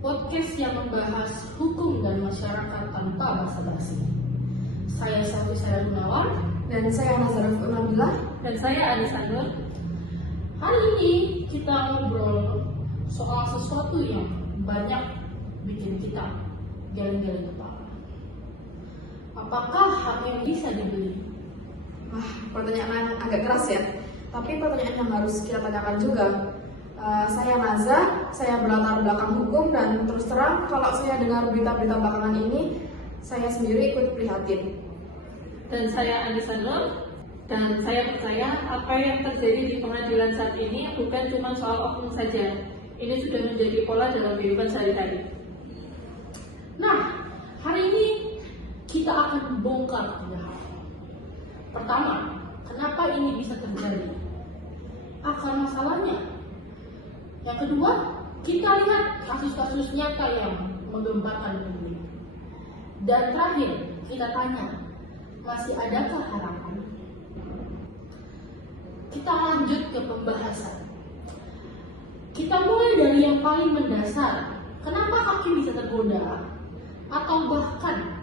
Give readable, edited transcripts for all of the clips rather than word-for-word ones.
podcast yang membahas hukum dan masyarakat tanpa basa-basi. Saya Selvi Gunawan, dan saya Nazaruf Unabila, dan saya Anissa Nur. Hari ini kita ngobrol soal sesuatu yang banyak bikin kita geleng-geleng kepala. Apakah hakim bisa dibeli? Pertanyaan yang agak keras ya, tapi pertanyaan yang harus kita tanyakan juga. Saya Naza, saya berlatar belakang hukum, dan terus terang kalau saya dengar berita-berita belakangan ini, saya sendiri ikut prihatin. Dan saya Anissa Nur, dan saya percaya apa yang terjadi di pengadilan saat ini bukan cuma soal oknum saja. Ini sudah menjadi pola dalam kehidupan sehari-hari. Nah, hari ini kita akan bongkar 3 hal. Pertama, kenapa ini bisa terjadi? Akar masalahnya. Yang kedua, kita lihat kasus-kasus nyata yang menggemparkan publik. Dan terakhir, kita tanya, masih adakah harapan? Kita lanjut ke pembahasan. Kita mulai dari yang paling mendasar. Kenapa hakim bisa tergoda atau bahkan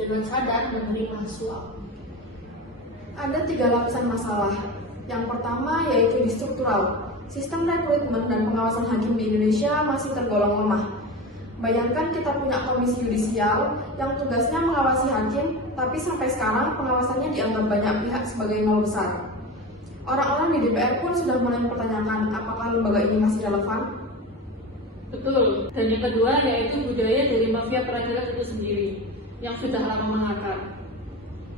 dengan sadar menerima suap? Ada 3 lapisan masalah. Yang pertama yaitu di struktural. Sistem rekrutmen dan pengawasan hakim di Indonesia masih tergolong lemah. Bayangkan kita punya komisi yudisial yang tugasnya mengawasi hakim, tapi sampai sekarang pengawasannya dianggap banyak pihak sebagai nol besar. Orang-orang di DPR pun sudah mulai mempertanyakan apakah lembaga ini masih relevan. Betul. Dan yang kedua yaitu budaya dari mafia peradilan itu sendiri yang sudah lama mengakar.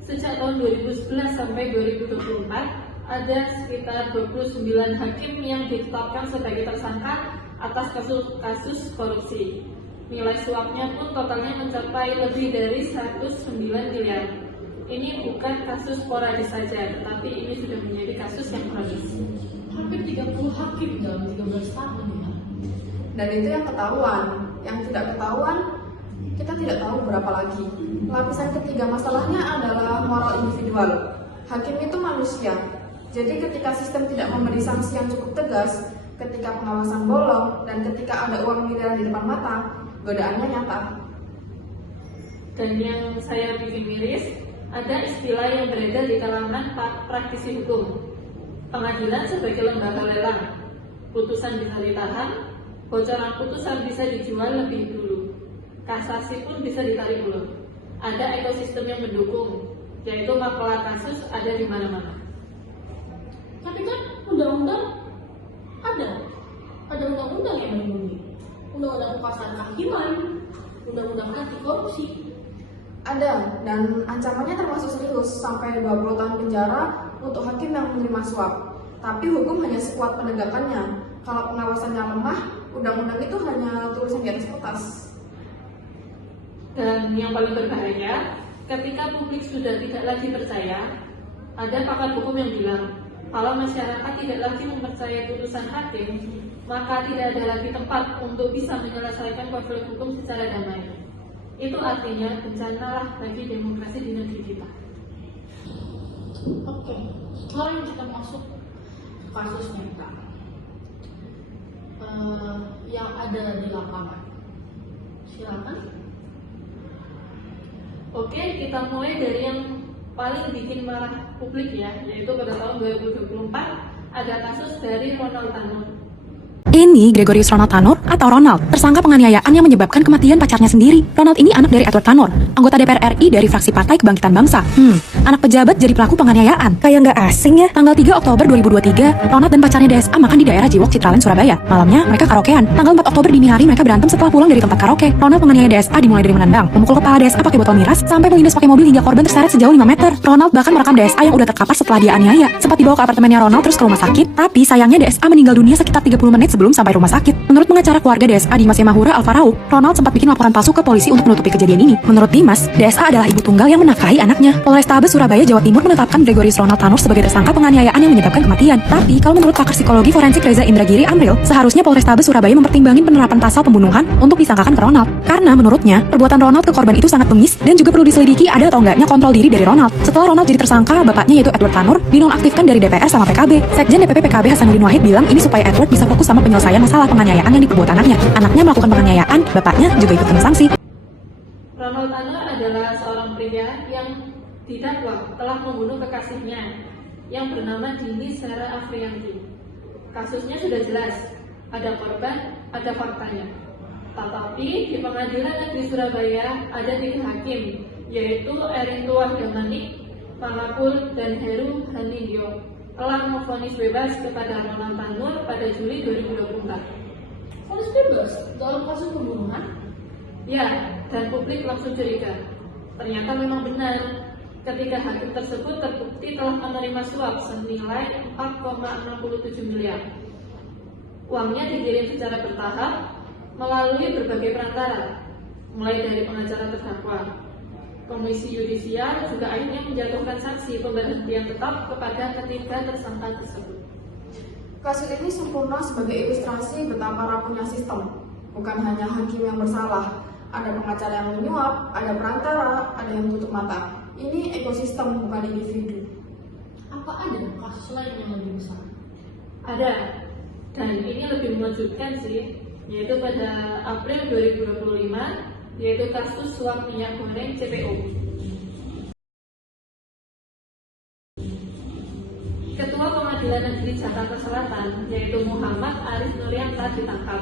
Sejak tahun 2011 sampai 2024 ada sekitar 29 hakim yang ditetapkan sebagai tersangka atas kasus korupsi. Nilai suapnya pun totalnya mencapai lebih dari 109 miliar. Ini bukan kasus sporadis saja, tetapi ini sudah menjadi kasus yang kronis. Hampir 30 hakim dalam 13 tahun ya. Dan itu yang ketahuan. Yang tidak ketahuan, kita tidak tahu berapa lagi. Lapisan ketiga masalahnya adalah moral individual. Hakim itu manusia. Jadi ketika sistem tidak memberi sanksi yang cukup tegas, ketika pengawasan bolong, dan ketika ada uang miliaran di depan mata, godaannya nyata. Dan yang saya bikin miris, ada istilah yang beredar di kalangan praktisi hukum. Pengadilan sebagai lembaga lelang, putusan bisa ditahan, bocoran putusan bisa dijual lebih dulu, kasasi pun bisa ditarik ulang. Ada ekosistem yang mendukung, yaitu maklar kasus ada di mana-mana. Tapi kan undang-undang ada undang-undang yang melindungi. Undang-undang pasar kehakiman, undang-undang anti korupsi. Ada, dan ancamannya termasuk serius, sampai 20 tahun penjara untuk hakim yang menerima suap. Tapi hukum hanya sekuat penegakannya. Kalau pengawasannya lemah, undang-undang itu hanya tulisan di atas kertas. Dan yang paling berbahaya, ketika publik sudah tidak lagi percaya, ada pakar hukum yang bilang, kalau masyarakat tidak lagi mempercayai putusan hakim, maka tidak ada lagi tempat untuk bisa menyelesaikan konflik hukum secara damai. Itu artinya bencana lah bagi demokrasi di negeri kita. Oke, sekarang kita masuk ke kasus nyata yang ada di lapangan. Silakan. Oke, kita mulai dari yang paling bikin marah publik ya, yaitu pada tahun 2024 ada kasus dari Ronald Tanur. Ini Gregorius Ronald Tanur atau Ronald, tersangka penganiayaan yang menyebabkan kematian pacarnya sendiri. Ronald ini anak dari Edward Tanur, anggota DPR RI dari fraksi Partai Kebangkitan Bangsa. Anak pejabat jadi pelaku penganiayaan. Kayak nggak asing ya. Tanggal 3 Oktober 2023, Ronald dan pacarnya DSA makan di daerah Jiwok Citraland, Surabaya. Malamnya mereka karaokean. Tanggal 4 Oktober dini hari mereka berantem setelah pulang dari tempat karaoke. Ronald menganiaya DSA dimulai dari menendang, memukul kepala DSA pakai botol miras, sampai melindas pakai mobil hingga korban terseret sejauh 5 meter. Ronald bahkan merekam DSA yang udah terkapar setelah dia aniaya. Sempat dibawa ke apartemennya Ronald terus ke rumah sakit, tapi sayangnya DSA meninggal dunia sekitar 30 menit sebelum sampai rumah sakit. Menurut pengacara keluarga DSA Dimas Yamahura Alvarau, Ronald sempat bikin laporan palsu ke polisi untuk menutupi kejadian ini. Menurut Dimas, DSA adalah ibu tunggal yang menafkahi anaknya. Polrestabes Surabaya, Jawa Timur menetapkan Gregorius Ronald Tanur sebagai tersangka penganiayaan yang menyebabkan kematian. Tapi kalau menurut pakar psikologi forensik Reza Indragiri Amril, seharusnya Polrestabes Surabaya mempertimbangkan penerapan pasal pembunuhan untuk disangkakan ke Ronald. Karena menurutnya, perbuatan Ronald ke korban itu sangat bengis dan juga perlu diselidiki ada atau enggaknya kontrol diri dari Ronald. Setelah Ronald jadi tersangka, bapaknya yaitu Edward Tanur dinonaktifkan dari DPR sama PKB. Sekjen DPP PKB Hasanuddin Wahid bilang ini supaya Edward bisa fokus sama penyelesaian masalah penganiayaan yang diperbuat anaknya. Anaknya melakukan penganiayaan, bapaknya juga ikut kena sanksi. Ronald Tanner adalah seorang pria yang didakwa telah membunuh kekasihnya yang bernama Dini Sarah Afriyanti. Kasusnya sudah jelas, ada korban, ada faktanya. Tetapi di Pengadilan Negeri Surabaya ada 3 hakim, yaitu Erintu Wardamanik, Pangapur, dan Heru Hanindyo telah memvonis bebas kepada Ronald Tanur pada Juli 2024. Vonis bebas dalam kasus pembunuhan? Ya, dan publik langsung curiga. Ternyata memang benar. Ketika hakim tersebut terbukti telah menerima suap senilai 4,67 miliar. Uangnya dikirim secara bertahap melalui berbagai perantara, mulai dari pengacara terdakwa. Komisi Yudisial juga akhirnya menjatuhkan sanksi pemberhentian tetap kepada ketiga tersangka tersebut. Kasus ini sempurna sebagai ilustrasi betapa rapuhnya sistem. Bukan hanya hakim yang bersalah, ada pengacara yang menyuap, ada perantara, ada yang tutup mata. Ini ekosistem, bukan individu. Apa ada kasus lain yang lebih besar? Ada, dan ini lebih mengejutkan sih, yaitu pada April 2025, yaitu kasus suap minyak goreng CPO. Ketua Pengadilan Negeri Jakarta Selatan, yaitu Muhammad Arif Nurianta, ditangkap.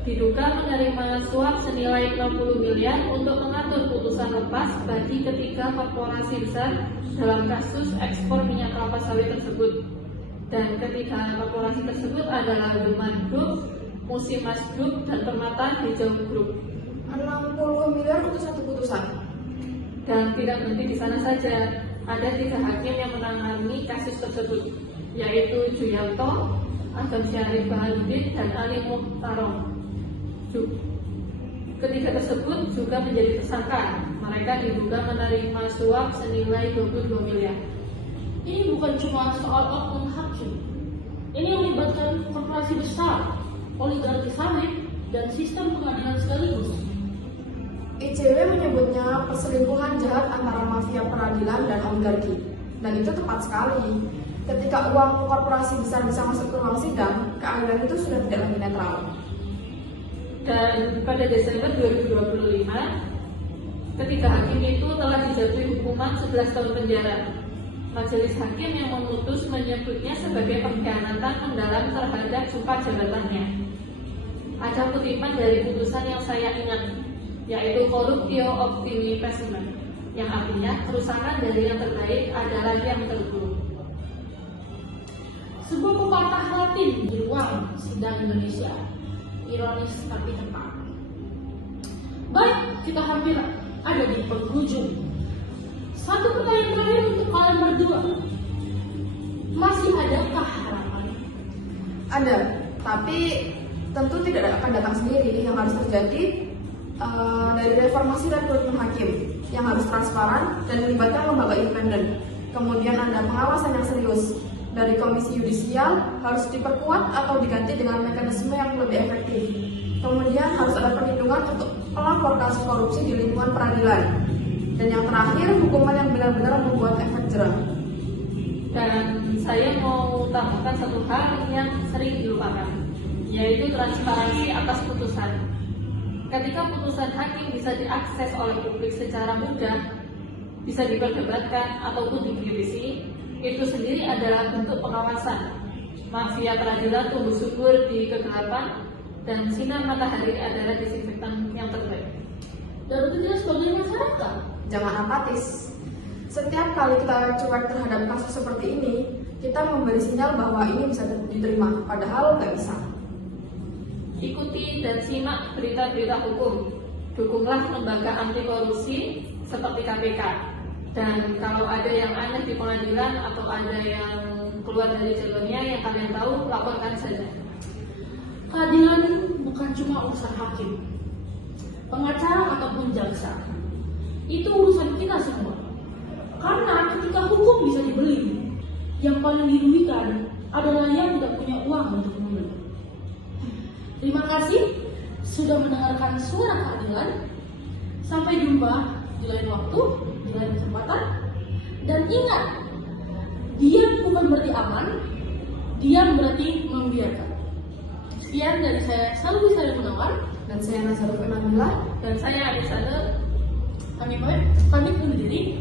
Diduga menerima suap senilai 60 miliar untuk mengatur putusan lepas bagi ketiga korporasi besar dalam kasus ekspor minyak kelapa sawit tersebut. Dan ketiga korporasi tersebut adalah Duman Group, Musimas Group, dan Permata Hijau Group. 60 miliar untuk satu putusan. Dan tidak berhenti di sana saja, ada 3 hakim yang menangani kasus tersebut, yaitu Juyanto, Adam Syarif Baharudin, dan Ali Muhtarom. Ketiga tersebut juga menjadi tersangka. Mereka diduga menerima suap senilai 22 miliar. Ini bukan cuma soal oknum hakim. Ini melibatkan korporasi besar, oligarki sawit, dan sistem pengadilan sekaligus. ICW menyebutnya perselingkuhan jahat antara mafia peradilan dan oligarki. Dan itu tepat sekali. Ketika uang korporasi besar bisa masuk ke ruang sidang, keadilan itu sudah tidak lagi netral. Dan pada Desember 2025, ketiga hakim itu telah dijatuhi hukuman 11 tahun penjara. Majelis hakim yang memutus menyebutnya sebagai pengkhianatan mendalam terhadap sumpah jabatannya. Ada kutipan dari putusan yang saya ingat, yaitu corruptio optimi pessima, yang artinya kerusakan dari yang terbaik adalah yang terburuk. Sebuah pepatah Latin di ruang sidang Indonesia, ironis tapi tepat. Baik, kita hampir ada di penghujung. Satu pertanyaan terakhir untuk kalian berdua. Masih adakah harapan? Ada, tapi tentu tidak akan datang sendiri. Yang harus terjadi dari reformasi rekrutmen hakim yang harus transparan dan melibatkan lembaga independen. Kemudian ada pengawasan yang serius dari Komisi Yudisial, harus diperkuat atau diganti dengan mekanisme yang lebih efektif. Kemudian harus ada perlindungan untuk pelapor kasus korupsi di lingkungan peradilan. Dan yang terakhir, hukuman yang benar-benar membuat efek jerah. Dan saya mau tambahkan satu hal yang sering dilupakan, yaitu transparansi atas putusan. Ketika putusan hakim bisa diakses oleh publik secara mudah, bisa diperdebatkan ataupun dikritisi, itu sendiri adalah bentuk pengawasan. Mafia peradilan tumbuh subur di kegelapan, dan sinar matahari adalah disinfektan yang terbaik. Dan untuk kita sebagai masyarakat, Jangan apatis. Setiap kali kita cuek terhadap kasus seperti ini, kita memberi sinyal bahwa ini bisa diterima, padahal nggak bisa. Ikuti dan simak berita-berita hukum. Dukunglah lembaga anti korupsi seperti KPK. Dan kalau ada yang aneh di pengadilan atau ada yang keluar dari jalurnya yang kalian tahu, laporkan saja. keadilan bukan cuma urusan hakim, pengacara ataupun jaksa. Itu urusan kita semua. Karena ketika hukum bisa dibeli, yang paling dirugikan adalah yang tidak punya uang untuk membeli. Terima kasih sudah mendengarkan suara keadilan. Sampai jumpa di lain waktu, di lain kesempatan. Dan ingat, diam bukan berarti aman, diam berarti membiarkan. Sekian dari saya, Salwi Sari Munawar. Dan saya Nazarul Nabila. Dan saya Adisana. Kami undur diri.